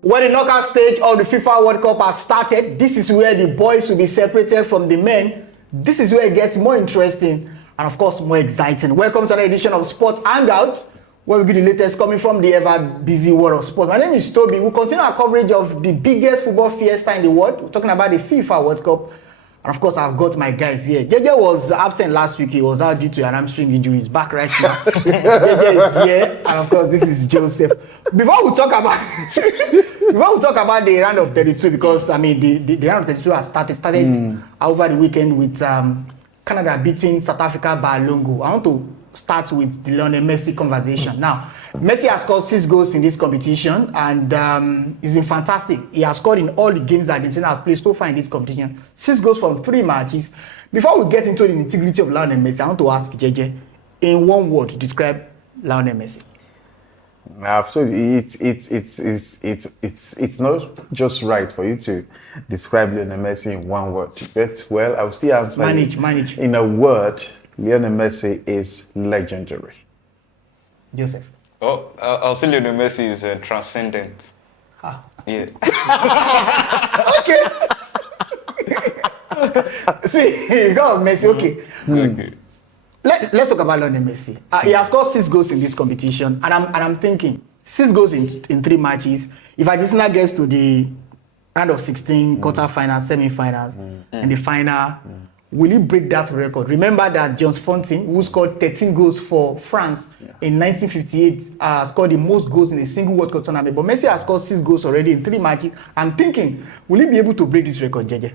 When the knockout stage of the FIFA World Cup has started, this is where the boys will be separated from the men. This is where it gets more interesting and, of course, more exciting. Welcome to another edition of Sports Hangouts, where we get the latest coming from the ever-busy world of sport. My name is Toby. We'll continue our coverage of the biggest football fiesta in the world. We're talking about the FIFA World Cup. And, of course, I've got my guys here. JJ was absent last week. He was out due to an hamstring injury. He's back right now. JJ is here. And, of course, this is Joseph. Before we talk about the round of 32, because, I mean, the round of 32 has started over the weekend with Canada beating South Africa by Lungu. I want to start with the Lionel Messi conversation. Now, Messi has scored 6 goals in this competition, and it's been fantastic. He has scored in all the games that Argentina has played so far in this competition. 6 goals from 3 matches. Before we get into the nitty-gritty of Lionel Messi, I want to ask JJ, in one word, to describe Lionel Messi. Absolutely, it's not just right for you to describe Lionel Messi in one word. But well, I will still answer. Manage. In a word, Lionel Messi is legendary. Joseph. Oh, I'll say Lionel Messi is transcendent. Yeah. Okay. See, go on, Messi. Okay. Okay. Let's talk about Lionel Messi. He has scored 6 goals in this competition, and I'm thinking 6 goals in 3 matches. If Argentina gets to the round of 16, quarterfinals, semi-finals, and the final, will he break that record? Remember that John Fontaine, who scored 13 goals for France in 1958, scored the most goals in a single World Cup tournament. But Messi has scored 6 goals already in 3 matches. I'm thinking, will he be able to break this record, JJ?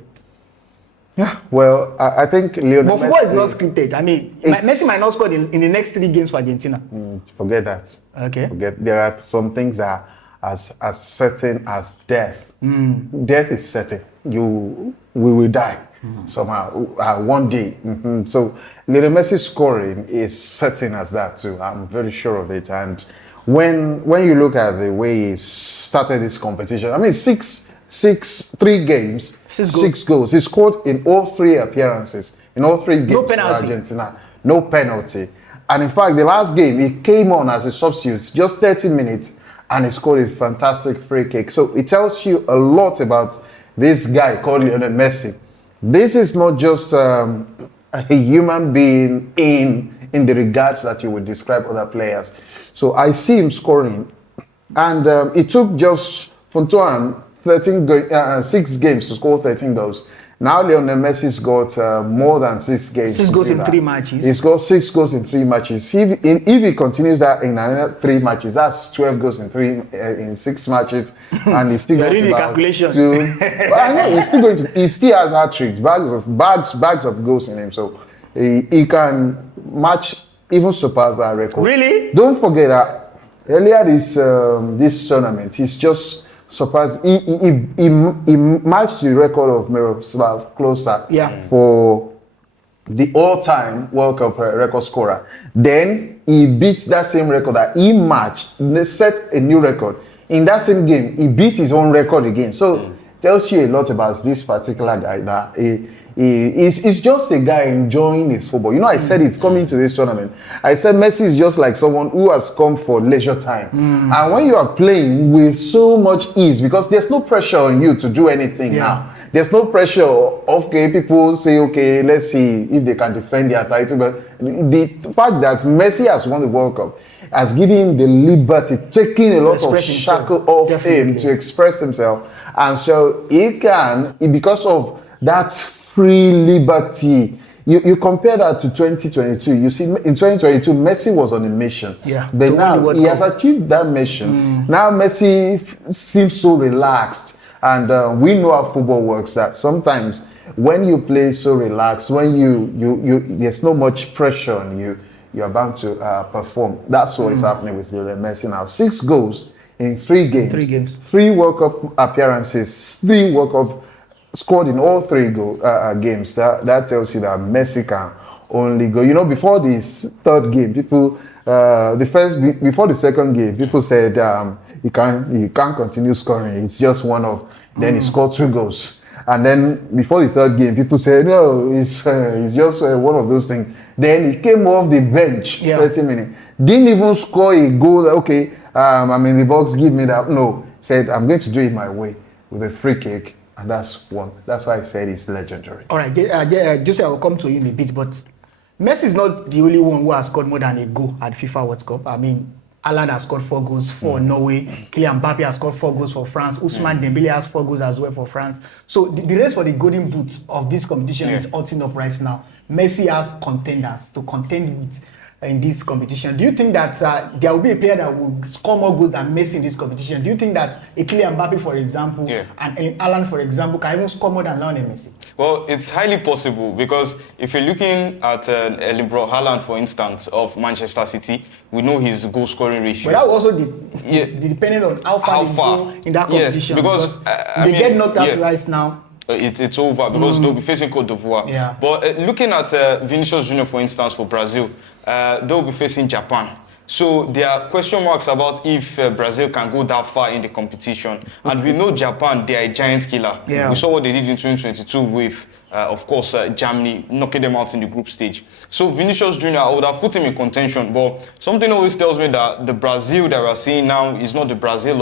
Yeah, well, I think Lionel Messi... But football is not scripted. I mean, Messi might not score in the next 3 games for Argentina. Forget that. Okay. There are some things that are as certain as death. Death is certain. We will die somehow one day. So Lionel Messi's scoring is certain as that too. I'm very sure of it. And when you look at the way he started this competition, I mean, 3 games, 6 goals. He scored in all 3 appearances, in all 3 games for Argentina. No penalty. And in fact, the last game, he came on as a substitute, just 30 minutes, and he scored a fantastic free kick. So it tells you a lot about this guy called Lionel Messi. This is not just a human being in the regards that you would describe other players. So I see him scoring. And it took just Fontaine 6 games to score 13 goals. Now Lionel Messi's got more than 6 games. 6 goals in 3 matches. He's got 6 goals in 3 matches. If he continues that in another 3 matches, that's 12 goals in 6 matches, and he's still going to calculation. I know he still has hat-tricks, bags of goals in him. So he can match, even surpass that record. Really? Don't forget that earlier this tournament, he's just surpassed. He matched the record of Miroslav Klose for the all-time World Cup record scorer. Then he beat that same record that he matched, set a new record. In that same game, he beat his own record again. So tells you a lot about this particular guy, that he's just a guy enjoying his football. You know, I said he's coming to this tournament. I said Messi is just like someone who has come for leisure time. And when you are playing with so much ease, because there's no pressure on you to do anything now. There's no pressure. Okay, people say, okay, let's see if they can defend their title. But the fact that Messi has won the World Cup has given him the liberty, taking a lot of shackle off him to express himself. And so he can, because of that free liberty, you compare that to 2022. You see, in 2022, Messi was on a mission. But now he has achieved that mission. Now Messi seems so relaxed. And we know how football works, that sometimes when you play so relaxed, when you there's no much pressure on you, you're bound to perform. That's what is happening with Lionel Messi now. 6 goals in 3 games. 3 World Cup appearances, 3 World Cup scored in all 3 games. That tells you that Messi can only go. You know, before this 3rd game, people, before the 2nd game, people said he can't continue scoring. It's just one of. Then he scored 2 goals. And then before the 3rd game, people said, no, it's just one of those things. Then he came off the bench 30 minutes. Didn't even score a goal. Okay, I'm in the box, give me that. No. said, I'm going to do it my way with a free kick, and that's one. That's why I said it's legendary. All right, Jose, I will come to you in a bit, but Messi is not the only one who has scored more than a goal at FIFA World Cup. I mean, Haaland has scored 4 goals for Norway. Kylian Mbappe has scored 4 goals for France. Ousmane Dembele has 4 goals as well for France. So the race for the golden boot of this competition is hotting up right now. Messi has contenders to contend with in this competition. Do you think that there will be a player that will score more goals than Messi in this competition? Do you think that a Kylian Mbappe, for example, and Haaland, for example, can even score more than Lionel Messi? Well, it's highly possible because if you're looking at Erling Haaland, for instance, of Manchester City, we know his goal scoring ratio. But that will also depending on how far they go in that competition. Yes, because they get knocked out right now. It's over because they'll be facing Cote d'Ivoire. Yeah. But looking at Vinicius Junior, for instance, for Brazil, they'll be facing Japan. So there are question marks about if Brazil can go that far in the competition. And we know Japan, they are a giant killer. Yeah. We saw what they did in 2022 with, of course, Germany, knocking them out in the group stage. So Vinicius Junior, I would have put him in contention. But something always tells me that the Brazil that we're seeing now is not the Brazil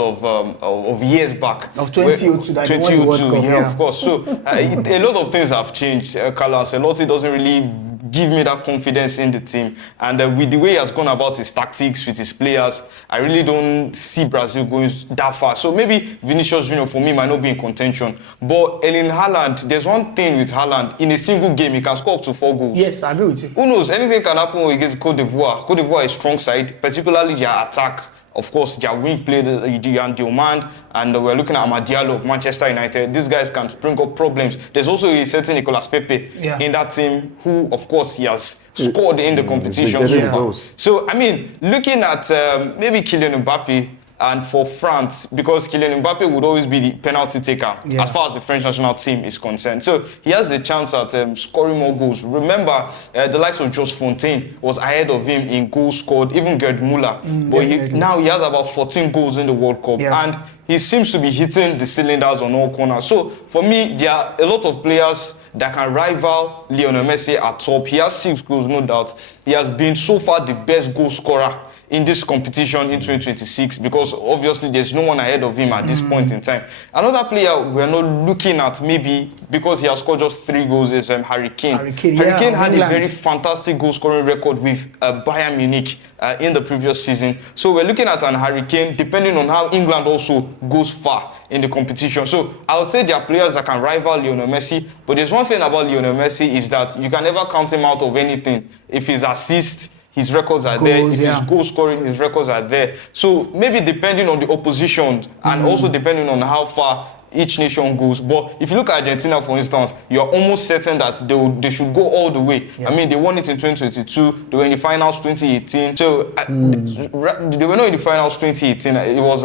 of years back. Of 2002, that 2002, yeah, of course. So a lot of things have changed. Carlos Ancelotti doesn't really give me that confidence in the team. And with the way he has gone about his tactics with his players, I really don't see Brazil going that far. So maybe Vinicius Junior for me might not be in contention. But Erling Haaland, there's one thing with Haaland. In a single game, he can score up to 4 goals. Yes, I agree with you. Who knows? Anything can happen against Cote d'Ivoire. Cote d'Ivoire is a strong side, particularly their attack. Of course, their wing play, Dian Diomande, and we're looking at Amad Diallo of Manchester United. These guys can bring up problems. There's also a certain Nicolas Pepe in that team who, of course, he has scored in the competition so far. So, I mean, looking at maybe Kylian Mbappe, and for France, because Kylian Mbappe would always be the penalty taker as far as the French national team is concerned. So he has a chance at scoring more goals. Remember, the likes of Jos Fontaine was ahead of him in goals scored, even Gerd Müller. But now he has about 14 goals in the World Cup. And he seems to be hitting the cylinders on all corners. So for me, there are a lot of players that can rival Lionel Messi at top. He has 6 goals, no doubt. He has been so far the best goal scorer in this competition in 2026 because obviously there's no one ahead of him at this point in time. Another player we're not looking at maybe because he has scored just 3 goals is Harry Kane. Harry Kane had a very fantastic goal scoring record with Bayern Munich in the previous season. So we're looking at an Harry Kane depending on how England also goes far in the competition. So I would say there are players that can rival Lionel Messi, but there's one thing about Lionel Messi is that you can never count him out of anything. If his assists, his records are there. If his goal scoring, his records are there. So maybe depending on the opposition and also depending on how far each nation goes. But if you look at Argentina, for instance, you're almost certain that they should go all the way. I mean, they won it in 2022. They were in the finals 2018. So they were not in the finals 2018. It was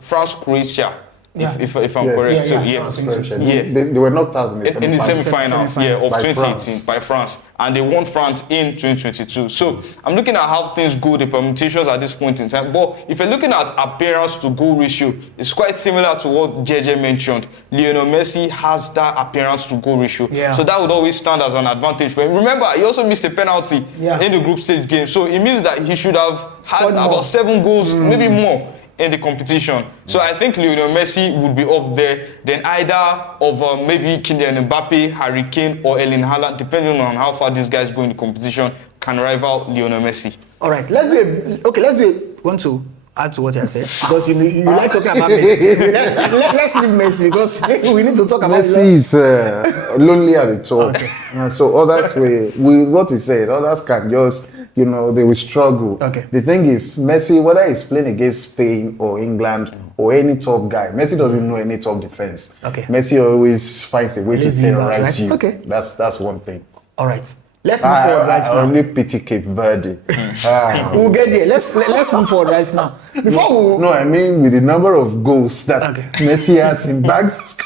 France-Croatia. If I'm correct. They were knocked out in the semi-finals of 2018 France. by France, and they won France in 2022. So I'm looking at how things go, the permutations at this point in time. But if you're looking at appearance to goal ratio, it's quite similar to what JJ mentioned. Lionel Messi has that appearance to goal ratio, so that would always stand as an advantage for him. Remember, he also missed a penalty in the group stage game, so it means that he should have had about 7 goals, maybe more, in the competition. So I think Lionel Messi would be up there. Then either of maybe Kylian Mbappe, Harry Kane, or Erling Haaland, depending on how far these guys go in the competition, can rival Lionel Messi. All right, want to add to what I said because you like talking about Messi. Let's leave Messi because we need to talk about Messi is lonely at the top. So others with what he said, others can just, they will struggle. The thing is, Messi, whether he's playing against Spain or England or any top guy, Messi doesn't know any top defense. Messi always finds a way to terrorize you. That's one thing. All right. Let's move forward right now. I only pity Cape Verde. We'll get there. Let's move forward right now. No, I mean with the number of goals that Messi has in bags.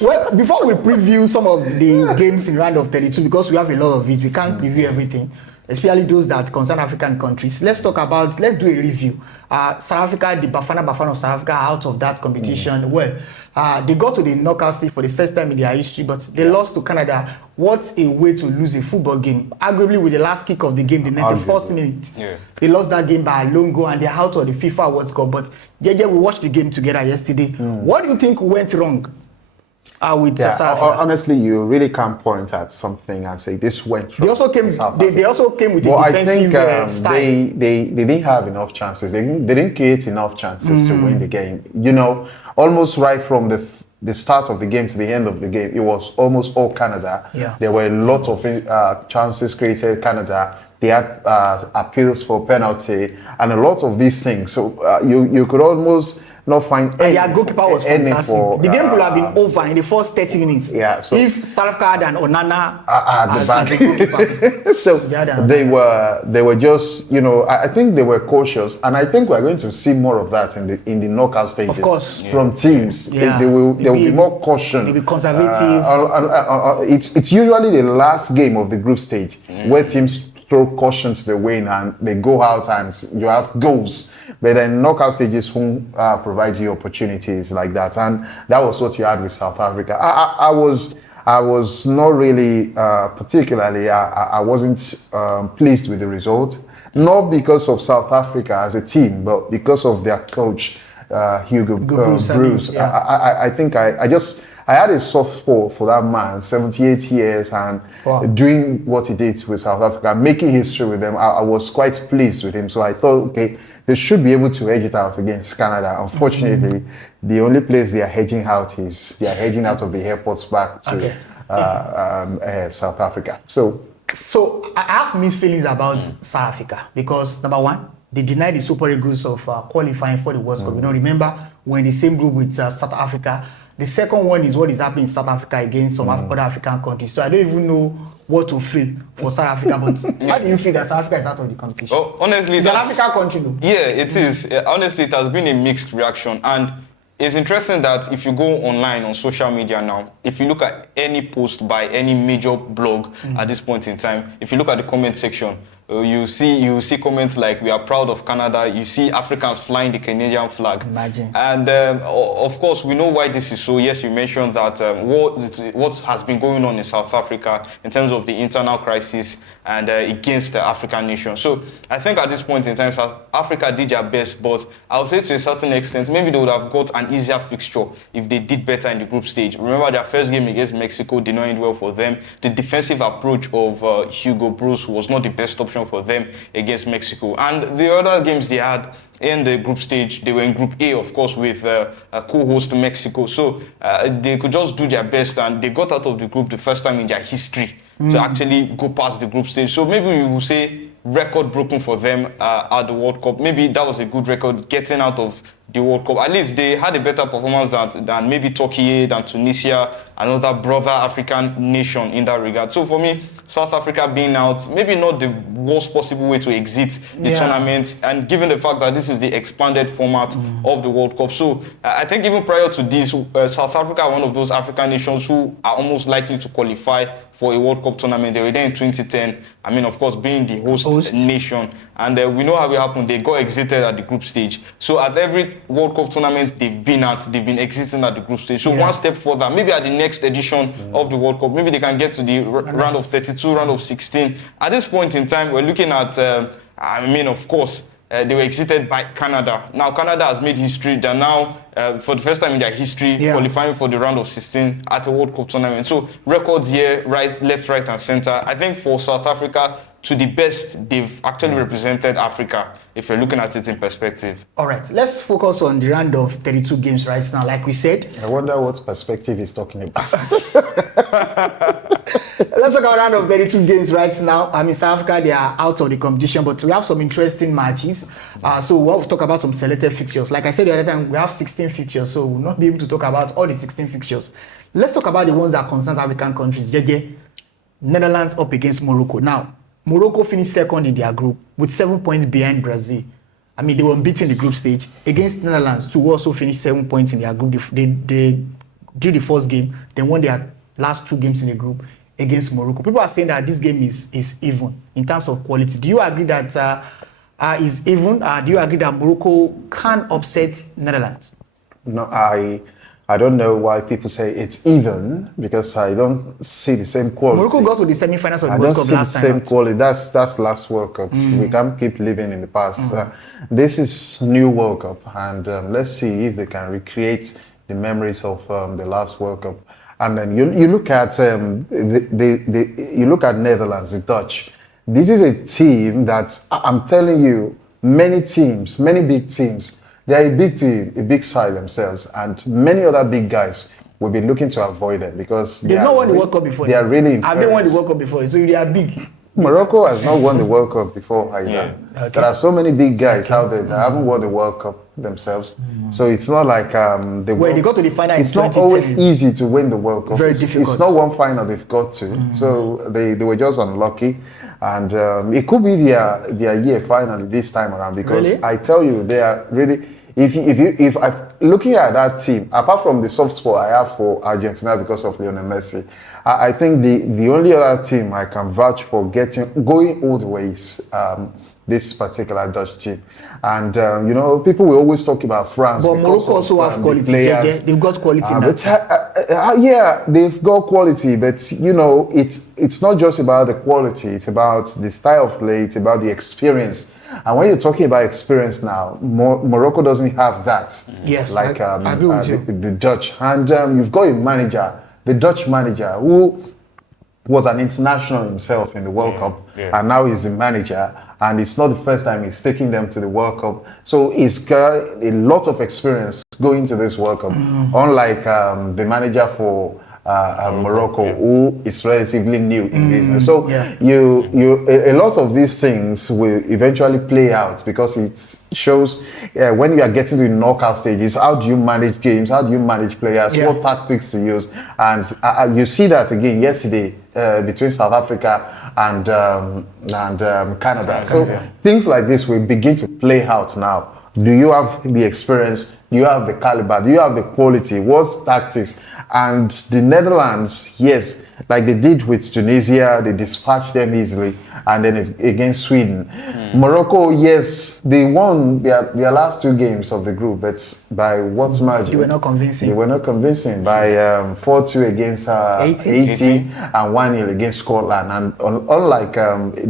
Well, before we preview some of the games in round of 32, because we have a lot of it, we can't preview everything. especially those that concern African countries. Let's do a review. South Africa, the Bafana of South Africa are out of that competition. Well, they got to the knockout stage for the first time in their history, but they lost to Canada. What a way to lose a football game. Arguably with the last kick of the game, the 91st minute. They lost that game by a long goal and they're out of the FIFA World Cup. But we watched the game together yesterday. What do you think went wrong? With South Africa? Honestly, you really can't point at something and say this went wrong. They also came with a defensive style. They didn't have enough chances. They didn't create enough chances to win the game. You know, almost right from the start of the game to the end of the game, it was almost all Canada. There were a lot of chances created Canada. They had appeals for penalty and a lot of these things. So you could almost not find any. Their goalkeeper was fantastic. The game could have been over in the first 30 minutes. So if South Africa had an Onana at the back. So they were just, you know, I think they were cautious, and I think we're going to see more of that in the knockout stages. Of course, from teams, they will be more caution. They'll be conservative. It's usually the last game of the group stage where teams throw caution to the wind and they go out and you have goals. But then knockout stages won't provide you opportunities like that, and that was what you had with South Africa. I was not really particularly. I wasn't pleased with the result, not because of South Africa as a team, but because of their coach Hugo Bruce. I think I had a soft spot for that man, 78 years, and doing what he did with South Africa, making history with them. I was quite pleased with him. So I thought, okay, they should be able to edge it out against Canada. Unfortunately, the only place they are hedging out is they are hedging out of the airports back to South Africa. So I have mixed feelings about South Africa because, number one, they denied the Super Eagles of qualifying for the World Cup. You know, remember, we're in the same group with South Africa. The second one is what is happening in South Africa against some other African countries. So I don't even know what to feel for South Africa. But how do you feel that South Africa is out of the competition? Oh, honestly, it's an African country, though. Yeah, it is. Honestly, it has been a mixed reaction. And it's interesting that if you go online on social media now, if you look at any post by any major blog at this point in time, if you look at the comment section, you see comments like, "We are proud of Canada." You see Africans flying the Canadian flag. Imagine. And of course, we know why this is so. Yes, you mentioned that what has been going on in South Africa in terms of the internal crisis and against the African nation. So I think at this point in time, South Africa did their best, but I would say to a certain extent, maybe they would have got an easier fixture if they did better in the group stage. Remember, their first game against Mexico did not end well for them. The defensive approach of Hugo Bruce was not the best option for them against Mexico. And the other games they had in the group stage, they were in Group A, of course, with a co-host Mexico. So they could just do their best, and they got out of the group the first time in their history to actually go past the group stage. So maybe you will say record broken for them at the World Cup. Maybe that was a good record, getting out of the World Cup. At least they had a better performance than maybe Turkey, than Tunisia, another brother African nation in that regard. So for me, South Africa being out, maybe not the worst possible way to exit the tournament, and given the fact that this is the expanded format of the World Cup. So I think even prior to this, South Africa are one of those African nations who are almost likely to qualify for a World Cup tournament. They were there in 2010. I mean, of course, being the host nation. And we know how it happened. They got exited at the group stage. So at every World Cup tournament they've been exiting at the group stage. So one step further, maybe at the next edition of the World Cup, maybe they can get to the round of 32, round of 16. At this point in time, we're looking at, of course, they were exited by Canada. Now, Canada has made history. They're now, for the first time in their history, qualifying for the round of 16 at a World Cup tournament. So records here, right, left, right, and center. I think for South Africa, to the best, they've actually represented Africa, if you're looking at it in perspective. All right, let's focus on the round of 32 games right now. Like we said, I wonder what perspective he's talking about. Let's talk about round of 32 games right now. I mean, South Africa, they are out of the competition, but we have some interesting matches. So we'll talk about some selected fixtures. Like I said the other time, we have 16 fixtures, so we'll not be able to talk about all the 16 fixtures. Let's talk about the ones that concern African countries. Netherlands up against Morocco. Now, Morocco finished second in their group with 7 points behind Brazil. I mean, they were unbeaten in the group stage against Netherlands, who also finished 7 points in their group. They drew the first game, then won their last two games in the group against Morocco. People are saying that this game is even in terms of quality. Do you agree that is even? Do you agree that Morocco can upset Netherlands? No, I don't know why people say it's even, because I don't see the same quality. Morocco got to the semi-finals of the World Cup last time. I don't see the same quality. That's last World Cup. We can't keep living in the past. This is new World Cup, and let's see if they can recreate the memories of the last World Cup. And then you look at you look at Netherlands, the Dutch. This is a team that I'm telling you, many teams, many big teams. They are a big team, a big side themselves, and many other big guys will be looking to avoid them because they've not won the World Cup before. They are really. Have they won the World Cup before? So they are big. Morocco has not won the World Cup before either. Yeah. Okay. There are so many big guys out there that haven't won the World Cup themselves. So it's not like they go to the final. It's not always easy to win the World Cup. Very difficult. It's not one final they've got to. So they were just unlucky. And it could be their year finally this time around, because really? I tell you, they are really. If I'm looking at that team, apart from the soft spot I have for Argentina because of Lionel Messi, I think the only other team I can vouch for going all the way is this particular Dutch team. And you know, people will always talk about France. But Morocco also have quality. They've got quality. Yeah, they've got quality, but you know, it's not just about the quality. It's about the style of play. It's about the experience. And when you're talking about experience now, Morocco doesn't have that. Yes, like I agree with you. The Dutch. And you've got a manager, the Dutch manager, who was an international himself in the World Cup, and now he's the manager. And it's not the first time he's taking them to the World Cup. So he's got a lot of experience going to this World Cup, unlike the manager for Morocco, who is relatively new in business. So a lot of these things will eventually play out, because it shows when you are getting to the knockout stages, how do you manage games, how do you manage players, what tactics to use. And you see that again yesterday between South Africa and Canada. So things like this will begin to play out now. Do you have the experience? Do you have the caliber? Do you have the quality? What's tactics? And the Netherlands, yes, like they did with Tunisia, they dispatched them easily, and then against Sweden. Morocco, yes, they won their last two games of the group, but by what margin? They were not convincing. They were not convincing. By 4-2 against Haiti and 1-0 against Scotland. And unlike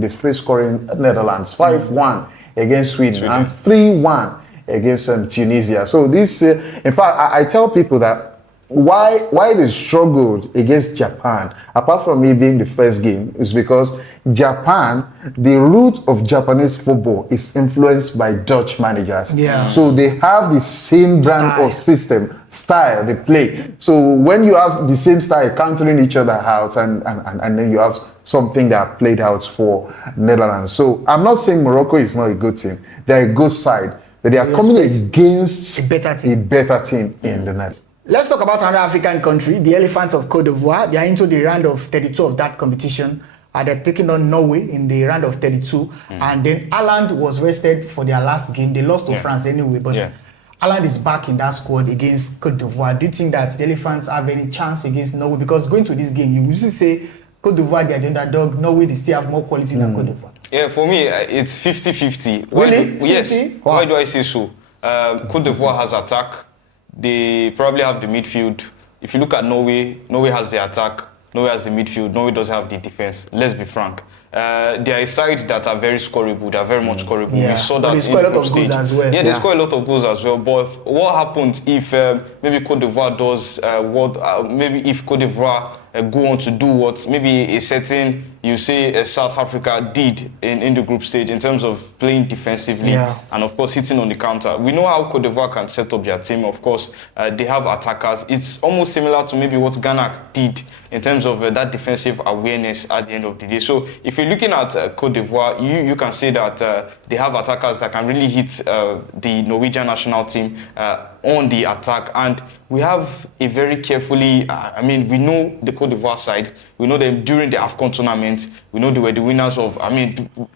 the free-scoring Netherlands, 5-1 against Sweden and 3-1 against Tunisia. So this, in fact, I tell people that why they struggled against Japan, apart from it being the first game, is because Japan, the root of Japanese football is influenced by Dutch managers. So they have the same brand or system, style they play. So when you have the same style countering each other out, and then you have something that played out for Netherlands. So I'm not saying Morocco is not a good team. They're a good side, but they are coming against a better team in the net. Let's talk about another African country, the Elephants of Cote d'Ivoire. They are into the round of 32 of that competition. They're taking on Norway in the round of 32. And then Ireland was rested for their last game. They lost to France anyway, but Ireland is back in that squad against Cote d'Ivoire. Do you think that the Elephants have any chance against Norway? Because going to this game, you usually say Cote d'Ivoire, they're the underdog. Norway, they still have more quality than Cote d'Ivoire. Yeah, for me, it's 50-50. Really? Yes. Why do I say so? Cote d'Ivoire has attack. They probably have the midfield. If you look at Norway, Norway has the attack, Norway has the midfield, Norway doesn't have the defense. Let's be frank. They are a side that are very scoreable, they are very much scoreable. We saw that in the group stage. They score a lot of goals as well. But what happens if maybe Cote d'Ivoire does maybe if Cote d'Ivoire go on to do what maybe a certain, you say, South Africa did in the group stage in terms of playing defensively and of course hitting on the counter. We know how Cote d'Ivoire can set up their team. Of course, they have attackers. It's almost similar to maybe what Ghana did in terms of that defensive awareness at the end of the day. So if you're looking at Cote d'Ivoire, you can say that they have attackers that can really hit the Norwegian national team on the attack. And we have a very carefully, we know the Cote d'Ivoire side. We know them during the AFCON tournament. We know they were the winners of,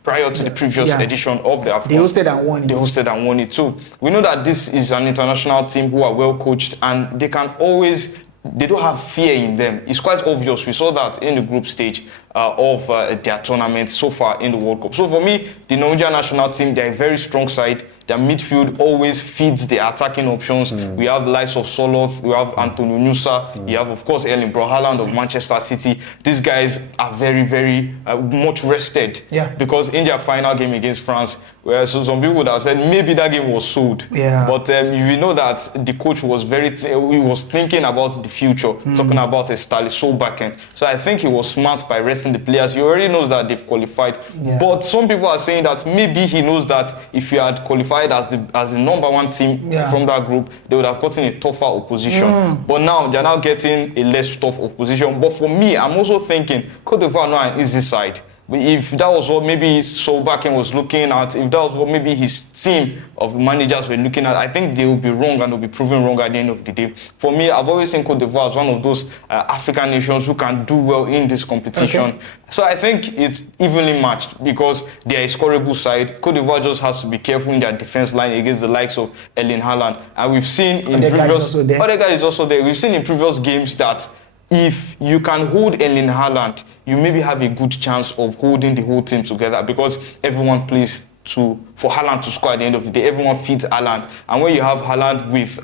prior to the previous edition of the AFCON. They hosted and won it. They hosted and won it too. We know that this is an international team who are well coached and they can always they don't have fear in them. It's quite obvious. We saw that in the group stage of their tournament so far in the World Cup. So for me, the Norwegian national team, they're a very strong side. Their midfield always feeds the attacking options. We have the likes of Soloth, we have Antonio Nusa, you have, of course, Erling Braut Haaland of Manchester City. These guys are very, very much rested. Yeah. Because in their final game against France, where so some people would have said maybe that game was sold. Yeah. But you know that the coach was he was thinking about the future, talking about a style so backend. So I think he was smart by resting the players. He already knows that they've qualified. Yeah. But some people are saying that maybe he knows that if he had qualified as the number one team from that group, they would have gotten a tougher opposition. But now they're now getting a less tough opposition. But for me, I'm also thinking Cote d'Ivoire not an easy side. If that was what maybe Solbakken was looking at, if that was what maybe his team of managers were looking at, I think they will be wrong and they'll be proven wrong at the end of the day. For me, I've always seen Cote d'Ivoire as one of those African nations who can do well in this competition. Okay. So I think it's evenly matched because they are a scoreable side. Cote d'Ivoire just has to be careful in their defense line against the likes of Erling Haaland. And we've seen in previous... Odegaard is also there. We've seen in previous games that if you can hold Erling Haaland, you maybe have a good chance of holding the whole team together because everyone plays for Haaland to score at the end of the day. Everyone feeds Haaland. And when you have Haaland with,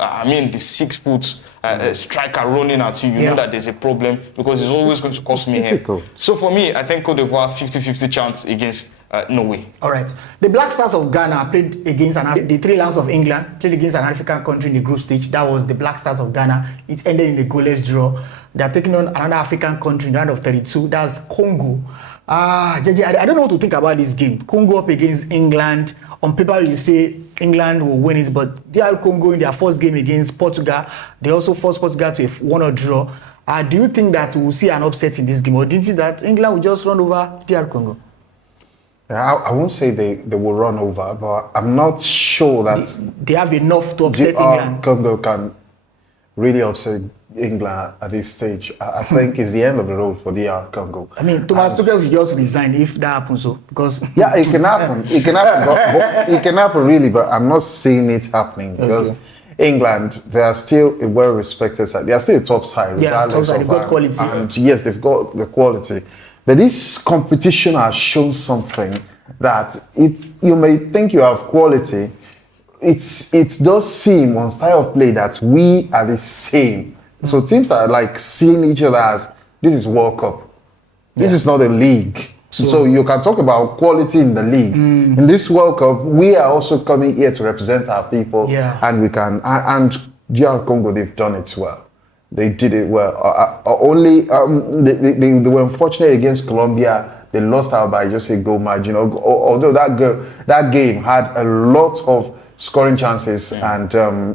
the 6 foot striker running at you, you know that there's a problem because it's always going to cost me here. So for me, I think Cote d'Ivoire 50-50 chance against Norway. All right. The Black Stars of Ghana played against the Three Lions of England, played against an African country in the group stage. That was the Black Stars of Ghana. It ended in a goalless draw. They're taking on another African country in the round of 32. That's Congo. JJ, I don't know what to think about this game. Congo up against England. On paper, you say England will win it, but DR Congo in their first game against Portugal, they also forced Portugal to a 1-1 draw. Do you think that we'll see an upset in this game, or do you think that England will just run over DR Congo? I won't say they will run over, but I'm not sure that they have enough to upset England. Congo can really upset England at this stage. I think it's the end of the road for DR Congo. I mean, Thomas Tuchel should just resign if that happens. So because it can happen. It can happen. but it can happen really, but I'm not seeing it happening because England, they are still a well-respected side. They are still a top side. Yeah, top side. They've got quality. And yes, they've got the quality. But this competition has shown something that you may think you have quality. It does seem on style of play that we are the same. So teams are like seeing each other as this is World Cup. This is not a league. So you can talk about quality in the league. In this World Cup, we are also coming here to represent our people. Yeah. And we can, and DR Congo, they've done it well. They did it well. They were unfortunate against Colombia. They lost out by just a goal margin. Although that game had a lot of scoring chances and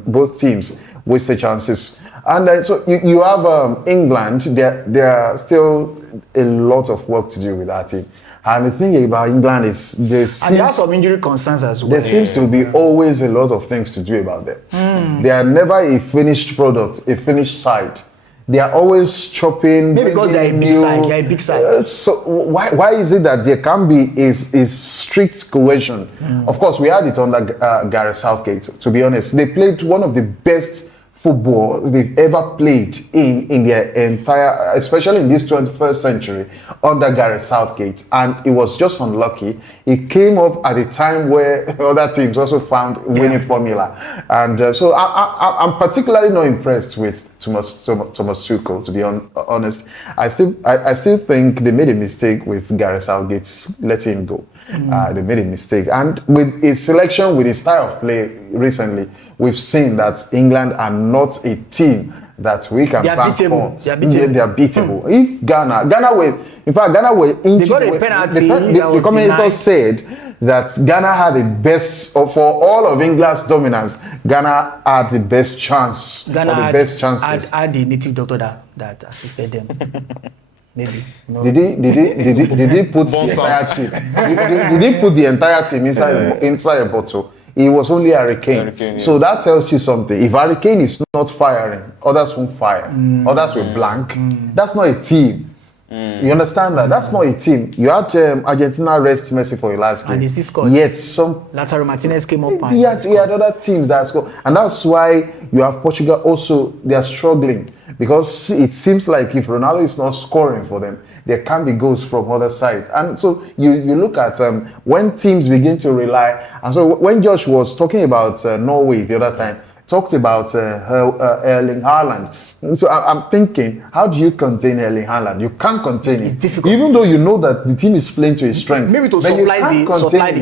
both teams wasted chances. And so you have England. There are still a lot of work to do with that team. And the thing about England is there are some injury concerns as well. There seems to be always a lot of things to do about them. They are never a finished product, a finished side. They are always chopping. Maybe because they're a big side. They're a big side. So why is it that there can be a strict cohesion? Of course, we had it under Gareth Southgate. To be honest, they played one of the best football they've ever played in their entire, especially in this 21st century, under Gareth Southgate. And it was just unlucky. It came up at a time where other teams also found winning formula. And so I'm particularly not impressed with Thomas Tuchel, to be honest. I still think they made a mistake with Gareth Southgate letting him go. They made a mistake. And with his selection, with his style of play recently, we've seen that England are not a team that we can bank on. They are beatable. If Ghana were injured. They got a penalty. The commentator said that Ghana had the best, for all of England's dominance, Ghana had the best chance. Ghana had the best chances. Had the native doctor that assisted them. Maybe. No. Did he put the entire team? Did he put the entire team inside a bottle? It was only Harry Kane. So that tells you something. If Harry Kane is not firing, others won't fire. Others will blank. That's not a team. You understand that? That's not a team. You had Argentina rest Messi for your last game. And he still scored. Yet some Lautaro Martinez came up. He had other teams that scored. And that's why you have Portugal also, they are struggling. because it seems like if Ronaldo is not scoring for them, there can be goals from other side. And so you look at when teams begin to rely. And so when Josh was talking about Norway the other time, talked about Erling Haaland. So I'm thinking, how do you contain Erling Haaland? You can't contain it. It's difficult. Even though you know that the team is playing to his strength. Maybe to but supply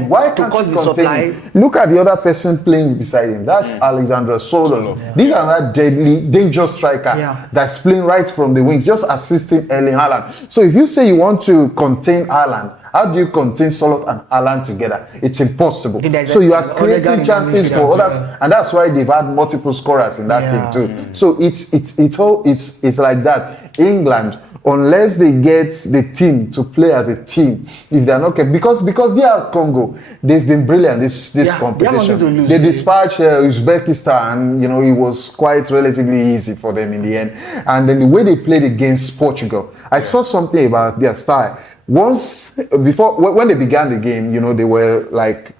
Why can't you contain him? Look at the other person playing beside him. That's Alexander Soloth. Yeah. These are that deadly, dangerous striker that's playing right from the wings, just assisting Erling Haaland. So if you say you want to contain Haaland, how do you contain Soloth and Haaland together? It's impossible. So you are creating chances for others, and that's why they've had multiple scorers in that team too. So it's like that. England, unless they get the team to play as a team, if they're not because they are Congo, they've been brilliant this competition. They dispatched Uzbekistan, and it was quite relatively easy for them in the end. And then the way they played against Portugal, I saw something about their style. When they began the game, they were like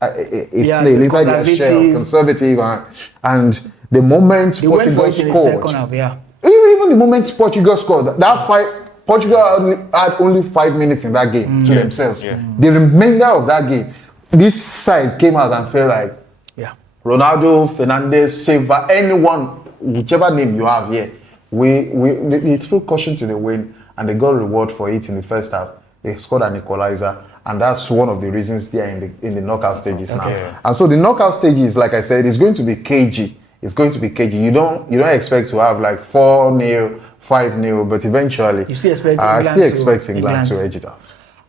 a snail inside their shell, conservative, and the moment Portugal scored, even the moment Portugal scored, Portugal had only 5 minutes in that game to themselves. Yeah. The remainder of that game, this side came out and felt like Ronaldo, Fernandes, Silva, anyone, whichever name you have here, they threw caution to the wind. And they got reward for it in the first half. They scored an equalizer, and that's one of the reasons they are in the knockout stages now. And so the knockout stages, like I said, is going to be cagey. It's going to be cagey. You don't expect to have like 4-0, 5-0, but eventually, you still expect England to edge it out.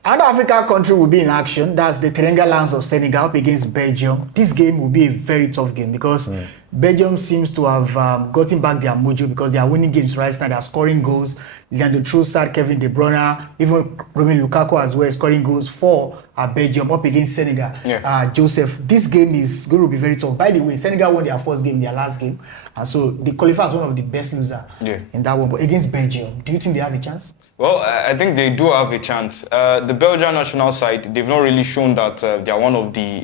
Another African country will be in action. That's the Teranga Lions of Senegal up against Belgium. This game will be a very tough game because Belgium seems to have gotten back their mojo because they are winning games right now. They are scoring goals. Leandro Trossard, Kevin De Bruyne, even Romelu Lukaku as well scoring goals for Belgium up against Senegal. Joseph, this game is going to be very tough. By the way, Senegal won their first game, their last game, and so they qualify as one of the best losers in that one. But against Belgium, do you think they have a chance? Well, I think they do have a chance. The Belgian national side, they've not really shown that they are one of the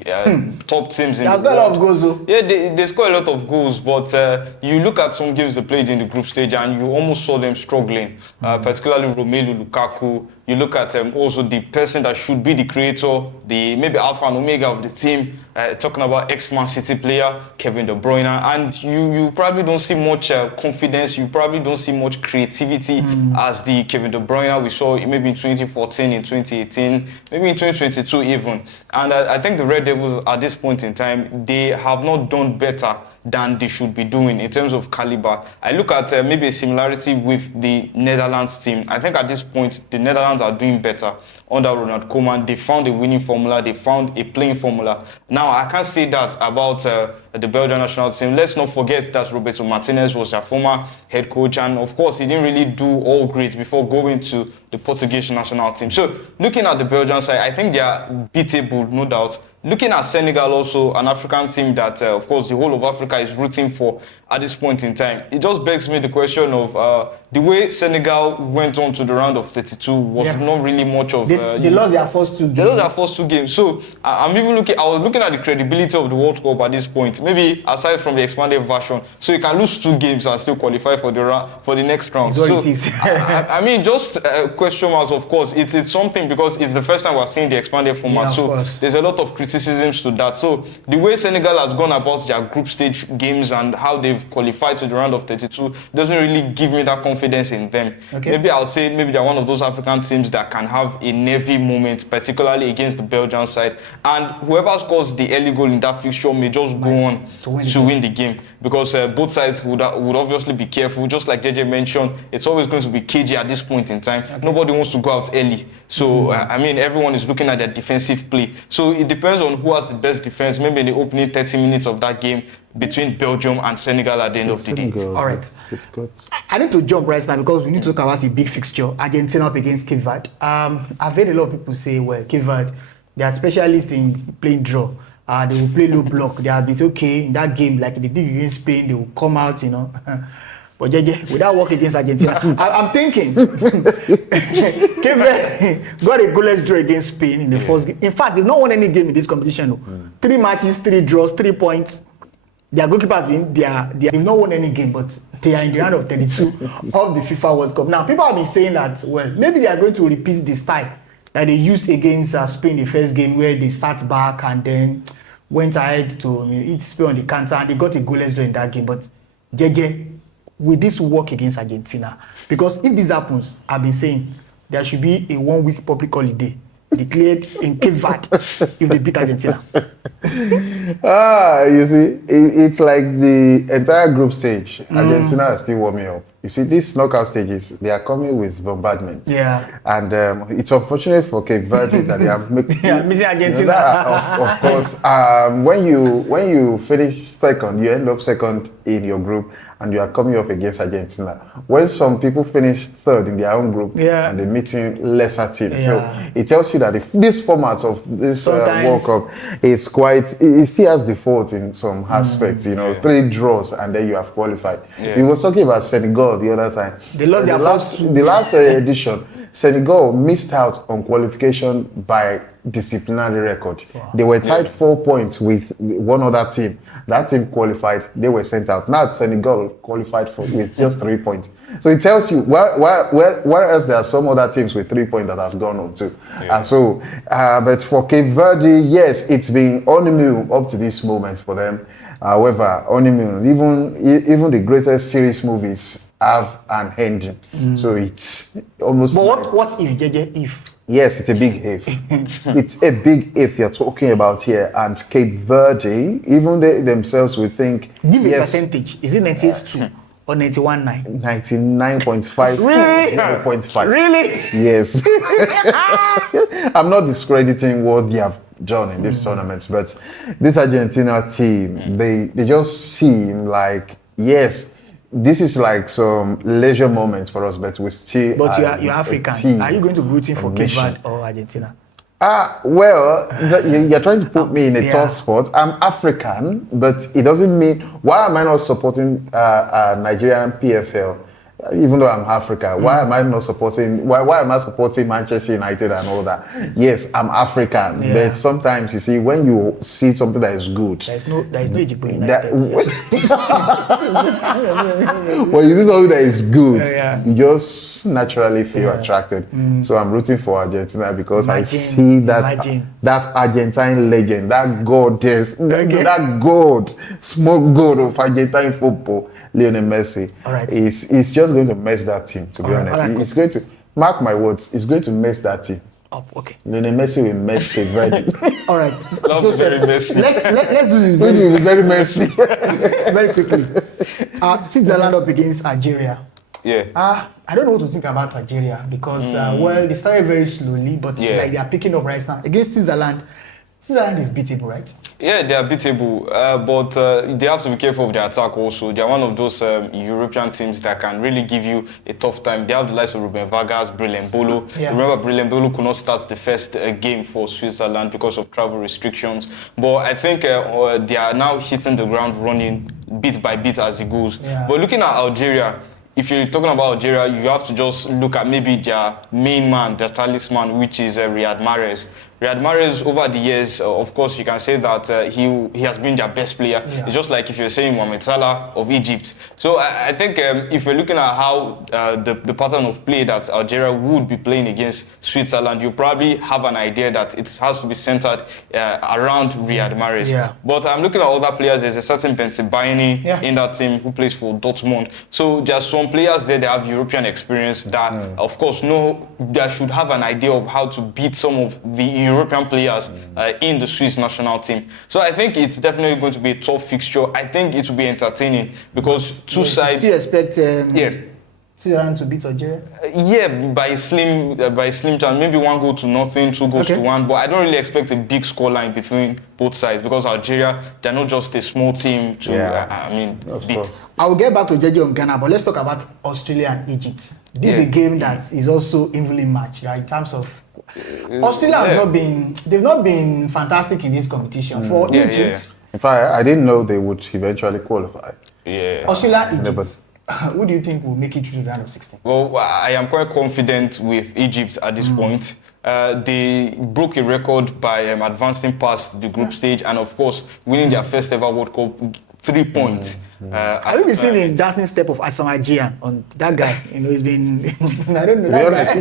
top teams in the world. They score a lot of goals, though. Yeah, they score a lot of goals, but you look at some games they played in the group stage and you almost saw them struggling, particularly Romelu Lukaku. You look at also the person that should be the creator, the maybe alpha and omega of the team, talking about ex-Man City player, Kevin De Bruyne, and you probably don't see much confidence, you probably don't see much creativity as the Kevin De Bruyne we saw maybe in 2014, in 2018, maybe in 2022 even. And I think the Red Devils at this point in time, they have not done better than they should be doing in terms of caliber. I look at maybe a similarity with the Netherlands team. I think at this point, the Netherlands are doing better under Ronald Koeman. They found a winning formula. They found a playing formula. Now, I can't say that about the Belgian national team. Let's not forget that Roberto Martinez was their former head coach. And of course, he didn't really do all great before going to the Portuguese national team. So, looking at the Belgian side, I think they are beatable, no doubt. Looking at Senegal also, an African team that, of course, the whole of Africa is rooting for at this point in time. It just begs me the question of the way Senegal went on to the round of 32 was not really much of... They lost their first two games. They lost their first two games. So, I was looking at the credibility of the World Cup at this point. Maybe aside from the expanded version. So, you can lose 2 games and still qualify for the next round. It's what it is. I mean, just question marks, of course. It's something because it's the first time we're seeing the expanded format. So, there's a lot of criticisms to that. So the way Senegal has gone about their group stage games and how they've qualified to the round of 32 doesn't really give me that confidence in them. Maybe I'll say they're one of those African teams that can have a nervy moment, particularly against the Belgian side. And whoever scores the early goal in that fixture may just go on to win the game because both sides would obviously be careful. Just like JJ mentioned, it's always going to be cagey at this point in time. Nobody wants to go out early. So, everyone is looking at their defensive play. So it depends on who has the best defense, maybe in the opening 30 minutes of that game between Belgium and Senegal at the end of the day. All right. I need to jump right now because we need to talk about a big fixture, Argentina up against Cape Verde. I've heard a lot of people say, well, Cape Verde, they are specialists in playing draw. They will play low block. They have been okay in that game, like they did against Spain, they will come out, But JJ, without work against Argentina, I'm thinking Cape Verde got a goalless draw against Spain in the first game. In fact, they've not won any game in this competition. 3 matches, 3 draws, 3 points. their goalkeepers they've not won any game, but they are in the round of 32 of the FIFA World Cup. Now, people have been saying that, well, maybe they are going to repeat the style that they used against Spain the first game, where they sat back and then went ahead to hit Spain on the counter, and they got a goalless draw in that game. But JJ, will this work against Argentina? Because if this happens, I've been saying there should be a 1-week public holiday declared in Cape Verde if they beat Argentina. You see, it's like the entire group stage. Argentina is still warming up. You see, these knockout stages, they are coming with bombardment. Yeah. And it's unfortunate for Cape Verde that they are missing Argentina. You know, of course, when you finish second, you end up second in your group, and you are coming up against Argentina. When some people finish third in their own group, and they're meeting lesser teams. Yeah. So it tells you that if this format of this World Cup is it still has default in some aspects, 3 draws and then you have qualified. Yeah. We were talking about Senegal the other time. They lost the last edition, Senegal missed out on qualification by disciplinary record. Wow. They were tied 4 points with one other team. That team qualified, they were sent out. Now Senegal qualified with just 3 points. So it tells you whereas there are some other teams with 3 points that have gone on too. Yeah. And so, but for Cape Verde, yes, it's been honeymoon up to this moment for them. However, honeymoon, even the greatest series movies have an ending. So it's almost. But what if, JJ, if? Yes, it's a big if. It's a big if you're talking about here. And Cape Verde, even they themselves will think. Give a percentage. Is it 98.2 or 91.9? 99.5. Really? 0.5. Really? Yes. I'm not discrediting what they have done in this tournament, but this Argentina team, they just seem like, yes, this is like some leisure moments for us, but we still. But you're African. Are you going to be rooting for Cape Verde or Argentina? Well, you're trying to put me in a tough spot. I'm African, but it doesn't mean. Why am I not supporting Nigerian PFL? Even though I'm African, why am I not supporting? Why am I supporting Manchester United and all that? Yes, I'm African, but sometimes you see when you see something that is good, there is no Ejigbo United. When you see something that is good, you just naturally feel attracted. So I'm rooting for Argentina because I see that Argentine legend, that goddess, that god, small god of Argentine football, Lionel Messi. All right. He's just going to mess that team, to be honest. Right, it's going to, mark my words, he's going to mess that team. Oh, okay. Lionel Messi will mess Cape Verde. All right. That was very messy. Let's do it. It will be very messy. Very quickly. Switzerland up against Algeria. Yeah. I don't know what to think about Algeria because, well, they started very slowly, but like they are picking up right now. Against Switzerland, Switzerland is beatable, right? Yeah, they are beatable, but they have to be careful of their attack also. They are one of those European teams that can really give you a tough time. They have the likes of Ruben Vargas, Brillem Bolo. Yeah. Remember, Brillem Bolo could not start the first game for Switzerland because of travel restrictions. But I think they are now hitting the ground running bit by bit as it goes. Yeah. But looking at Algeria, if you're talking about Algeria, you have to just look at maybe their main man, their talisman, which is Riyad Mahrez. Riyad Mahrez, over the years, of course, you can say that he has been their best player. Yeah. It's just like if you're saying Mohamed Salah of Egypt. So I think if we're looking at how the pattern of play that Algeria would be playing against Switzerland, you probably have an idea that it has to be centered around Riyad Mahrez. Yeah. But I'm looking at other players. There's a certain Benzibaini in that team who plays for Dortmund. So there are some players there that have European experience that, of course, that should have an idea of how to beat some of the European players in the Swiss national team. So I think it's definitely going to be a tough fixture. I think it will be entertaining because two sides. Do you expect Switzerland to beat Algeria? By a slim chance. Maybe 1-0, 2 goals to 1. But I don't really expect a big scoreline between both sides because Algeria, they're not just a small team to beat. I will get back to JJ on Ghana, but let's talk about Australia and Egypt. This is a game that is also evenly matched, right? In terms of Australia they've not been fantastic in this competition. For Egypt. In fact, I didn't know they would eventually qualify. Yeah. Australia, Egypt. Who do you think will make it through the round of 16? Well, I am quite confident with Egypt at this point. They broke a record by advancing past the group stage and, of course, winning their first ever World Cup 3 points. Have you been seeing the dancing step of Asamajian on that guy? He's been. I don't know. To be honest,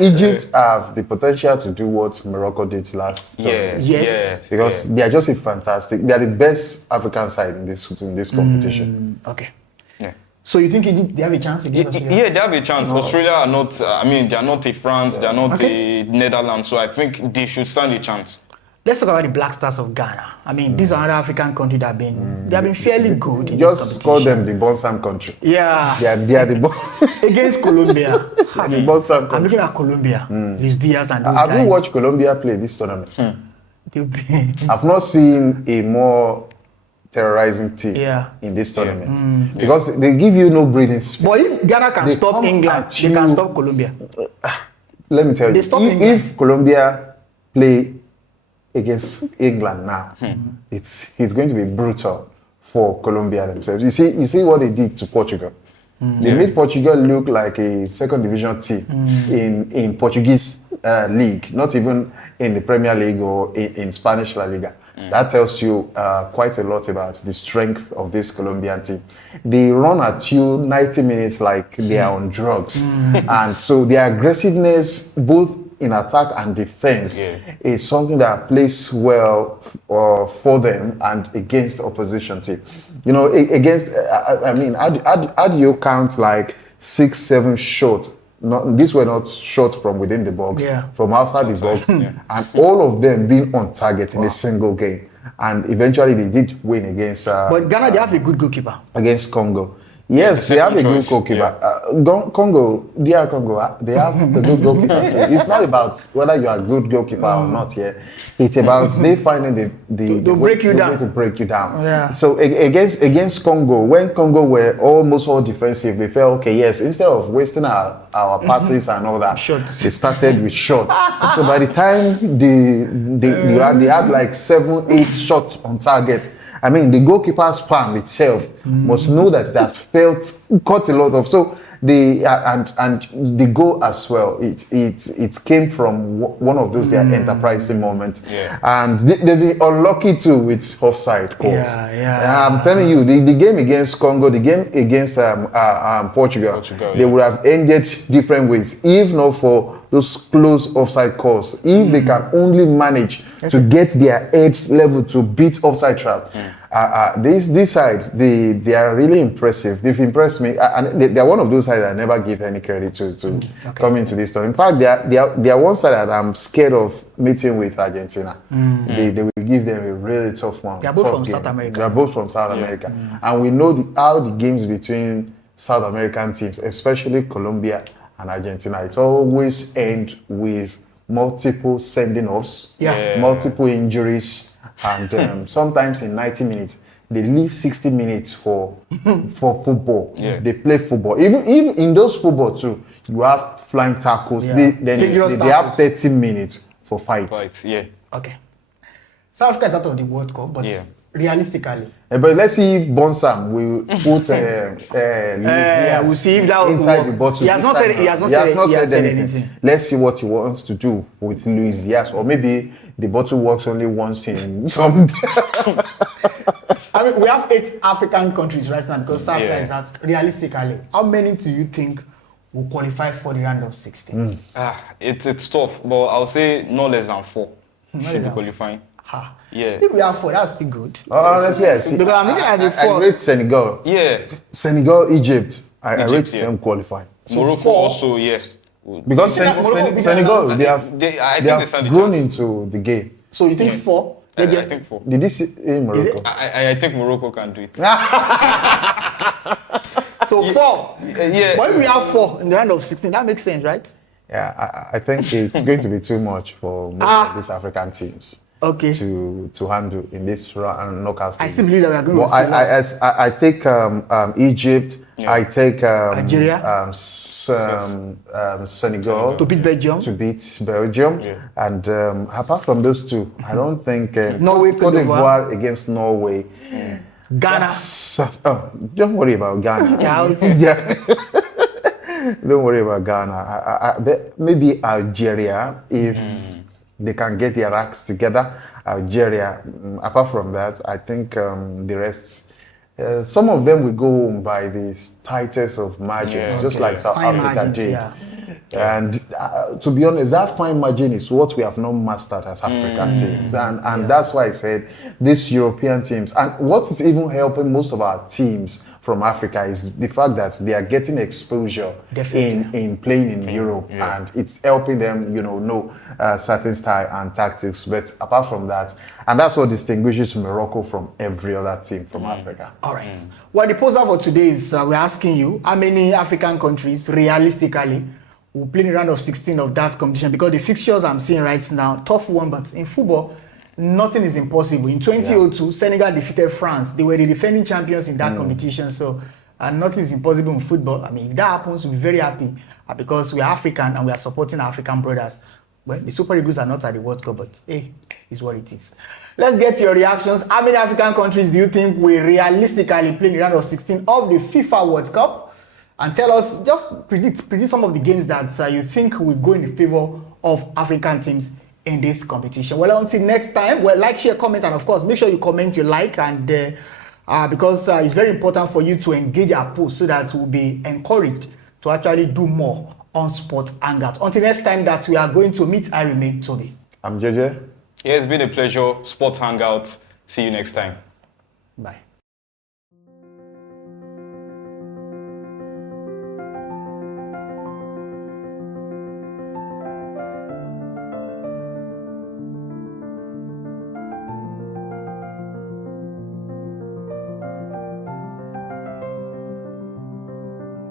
Egypt have the potential to do what Morocco did last tournament. Yes. Because they are just a fantastic. They are the best African side in this competition. Okay. Yeah. So you think Egypt they have a chance against Australia? Yeah, they have a chance. No. Australia are not. They are not a France. They are not a Netherlands. So I think they should stand a chance. Let's talk about the Black Stars of Ghana. These are other African countries that have been fairly good in this competition. Just call them the Bonsam country. Yeah. They are the against Colombia. The Bonsam country. I'm looking at Colombia. Luis Diaz and those Have guys. you watched Colombia play this tournament? I've not seen a more terrorizing team in this tournament because they give you no breathing space. But if Ghana can stop England, they can stop Colombia. Let me tell you, if Colombia play against England now, it's going to be brutal for Colombia themselves. You see what they did to Portugal. They made Portugal look like a second division team in Portuguese league, not even in the Premier League or in Spanish La Liga. That tells you quite a lot about the strength of this Colombian team. They run at you 90 minutes like they are on drugs. And so their aggressiveness, both in attack and defense, is something that plays well for them and against opposition team. Against, how do you count like 6-7 shots? These were not shots from within the box, from outside the box, and all of them being on target in a single game. And eventually they did win against. But Ghana, they have a good goalkeeper. Against Congo. Yes, they have a good goalkeeper. Congo, DR Congo, they have a good goalkeeper too. It's not about whether you are a good goalkeeper or not here. It's about they finding the way to break you down. Yeah. So against Congo, when Congo were almost all defensive, they felt, okay, yes, instead of wasting our passes and all that, they started with shots. So by the time they had like 7-8 shots on target. The goalkeeper's palm itself must know that it has felt quite a lot of. So and the goal as well. It came from one of those their enterprising moments. And they've been unlucky too with offside calls. I'm telling you, the game against Congo, the game against Portugal, they would have ended different ways if not for those close offside calls. If they can only manage to get their edge level to beat offside trap. This side, they are really impressive. They've impressed me, and they are one of those sides I never give any credit to come into this tournament. In fact, they are one side that I'm scared of meeting with Argentina. They will give them a really tough one. They are both from South America. They are both from South America, and we know how the games between South American teams, especially Colombia and Argentina, it always ends with multiple sending offs, multiple injuries. And sometimes in 90 minutes, they leave 60 minutes for football. They play football. Even in those football too, you have flying tackles. They have 30 minutes for fights. Okay. South Africa is out of the World Cup, but realistically. But let's see if Bonsam will put we'll see if that will inside work. the bottle. He has not said anything. Let's see what he wants to do with Luis Diaz, or maybe the bottle works only once in some. We have 8 African countries right now because South Africa is out. Realistically, how many do you think will qualify for the round of 16? It's tough, but I'll say no less than 4 should be qualifying. If we have 4, that's still good. Yes. Because I'm looking at the 4. I rate Senegal. Senegal, Egypt. I rate them qualifying. So Morocco also, Because Senegal, they have grown into the game. So you think 4? I think 4. Did you see Morocco? I think Morocco can do it. So 4. But if we have 4 in the round of 16, that makes sense, right? Yeah, I think it's going to be too much for most of these African teams. To handle in this knockout stage. I still believe that we are going to. I take Egypt. I take Nigeria, Senegal to beat Belgium. And apart from those two, I don't think Norway, Cote d'Ivoire against Norway. Ghana. Don't worry about Ghana. Don't worry about Ghana. Maybe Algeria if. They can get their acts together. Algeria. Apart from that, I think the rest some of them will go home by the tightest of margins, Yeah. just like South Fine Africa margins, did. yeah. And to be honest, that fine margin is what we have not mastered as African teams. And that's why I said these European teams. And what is even helping most of our teams from Africa is the fact that they are getting exposure in playing in Europe. Yeah. And it's helping them, know certain style and tactics. But apart from that, and that's what distinguishes Morocco from every other team from Africa. All right. Well, the poster for today is we're asking you how many African countries realistically will play in the round of 16 of that competition, because the fixtures I'm seeing right now, tough one, but in football, nothing is impossible. In 2002, Senegal defeated France. They were the defending champions in that competition, so nothing is impossible in football. I mean, if that happens, we'll be very happy because we are African and we are supporting our African brothers. Well, the Super Eagles are not at the World Cup, but hey, it's what it is. Let's get your reactions. How many African countries do you think will realistically play in the round of 16 of the FIFA World Cup? And tell us, just predict some of the games that you think will go in the favor of African teams in this competition. Well, until next time, well, like, share, comment, and of course, make sure you comment, you like, and because it's very important for you to engage our post so that we'll be encouraged to actually do more on Sport Hangout. Until next time that we are going to meet, I remain Toby. I'm JJ. Yeah, it's been a pleasure. Sports Hangout. See you next time. Bye.